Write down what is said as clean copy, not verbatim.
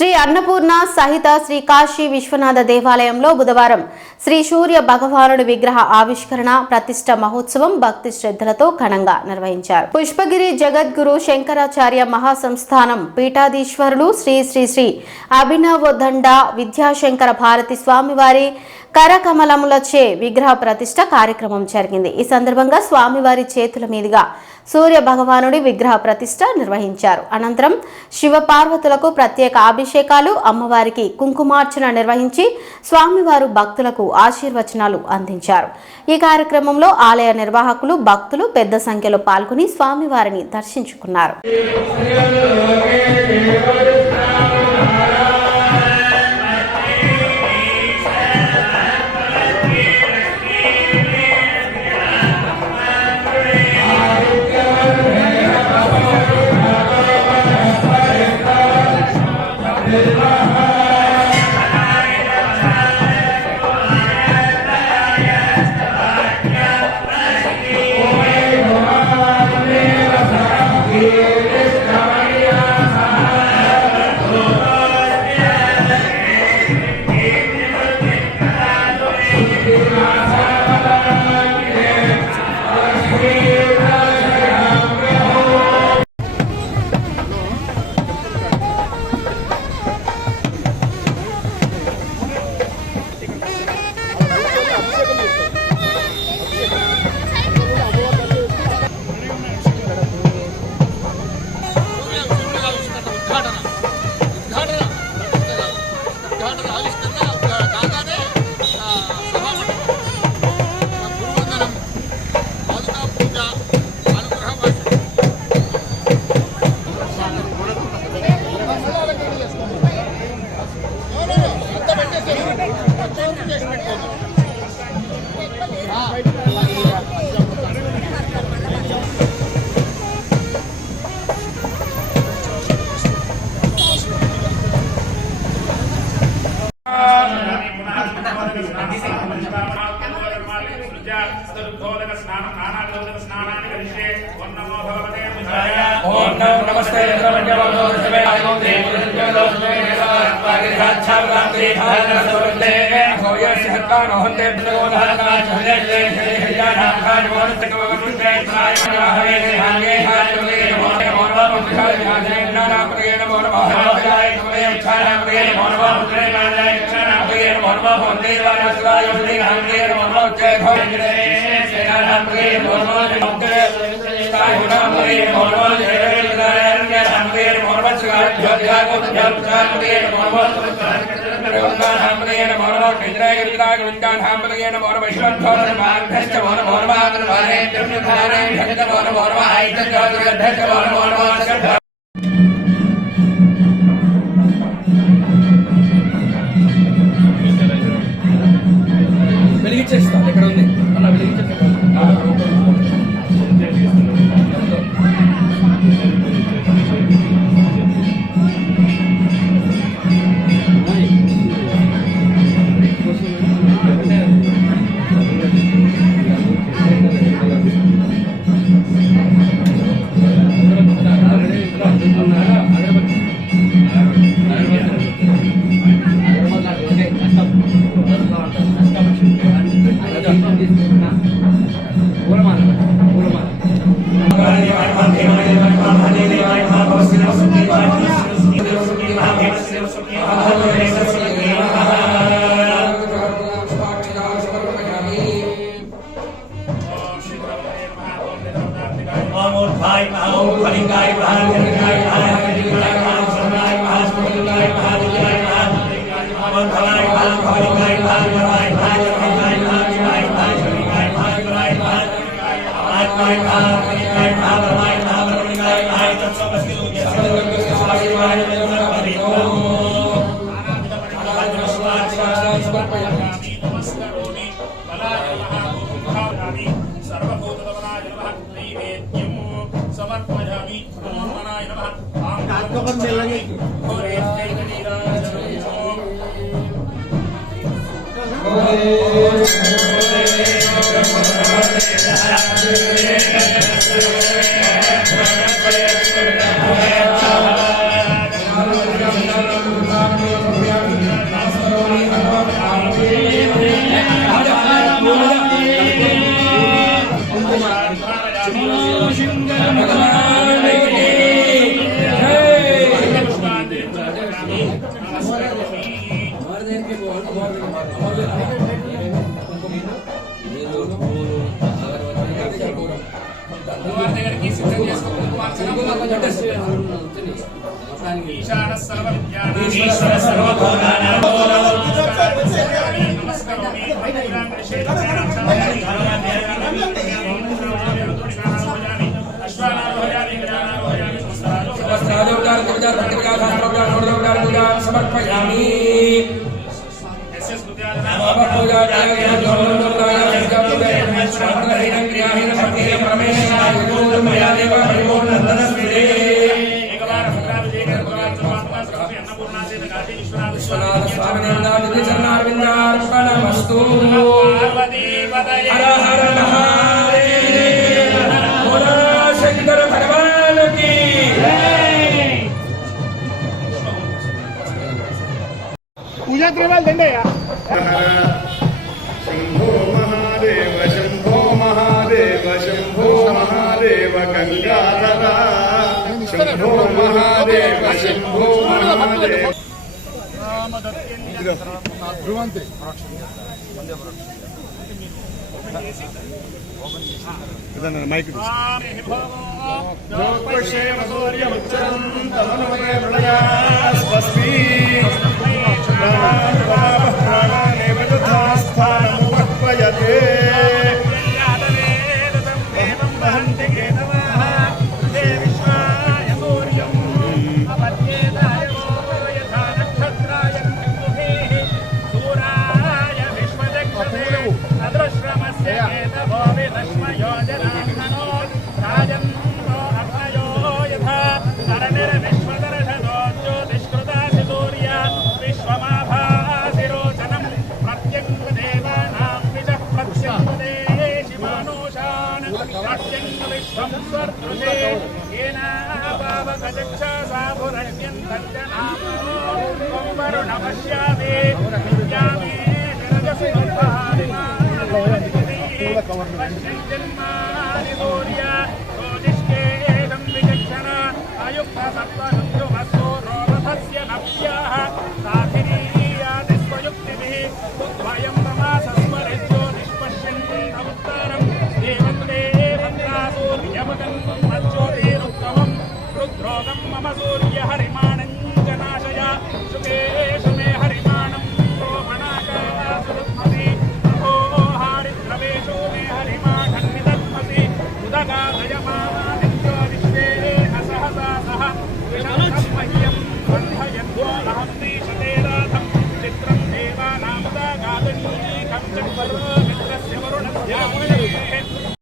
శ్రీ అన్నపూర్ణ సహిత శ్రీ కాశీ విశ్వనాథ దేవాలయంలో బుధవారం శ్రీ సూర్య భగవానుడి విగ్రహ ఆవిష్కరణ ప్రతిష్ఠ మహోత్సవం భక్తి శ్రద్ధలతో ఘనంగా నిర్వహించారు. పుష్పగిరి జగద్గురు శంకరాచార్య మహాసంస్థానం పీఠాధీశ్వరులు శ్రీ శ్రీ శ్రీ అభినవోదండ విద్యాశంకర భారతి స్వామివారి కరకమలములచే విగ్రహ ప్రతిష్ఠ కార్యక్రమం జరిగింది. ఈ సందర్భంగా స్వామివారి చేతుల మీదుగా సూర్య భగవానుడి విగ్రహ ప్రతిష్ఠ నిర్వహించారు. అనంతరం శివపార్వతులకు ప్రత్యేక అభిషేకాలు, అమ్మవారికి కుంకుమార్చన నిర్వహించి స్వామివారు భక్తులకు ఆశీర్వచనాలు అందించారు. ఈ కార్యక్రమంలో ఆలయ నిర్వాహకులు, భక్తులు పెద్ద సంఖ్యలో పాల్గొని స్వామివారిని దర్శించుకున్నారు. వెలిగించేస్తాను ఇక్కడ ఉంది అన్న వెలిగించేస్తాను. సమర్పయామి విశ్వనాథ స్వామి చరణార్విందార్పణమస్తు. హర హర మహాదేవ, భోలా శంకర భగవాన్ కీ. पूजा द्रव्याలు దండే शंभो महादेव शंभो महादेव शंभो महादेव गंगाधरा शंभो महादेव शंभो महादेव ध्रुवंते మైక్ స్వస్తి आयुक्त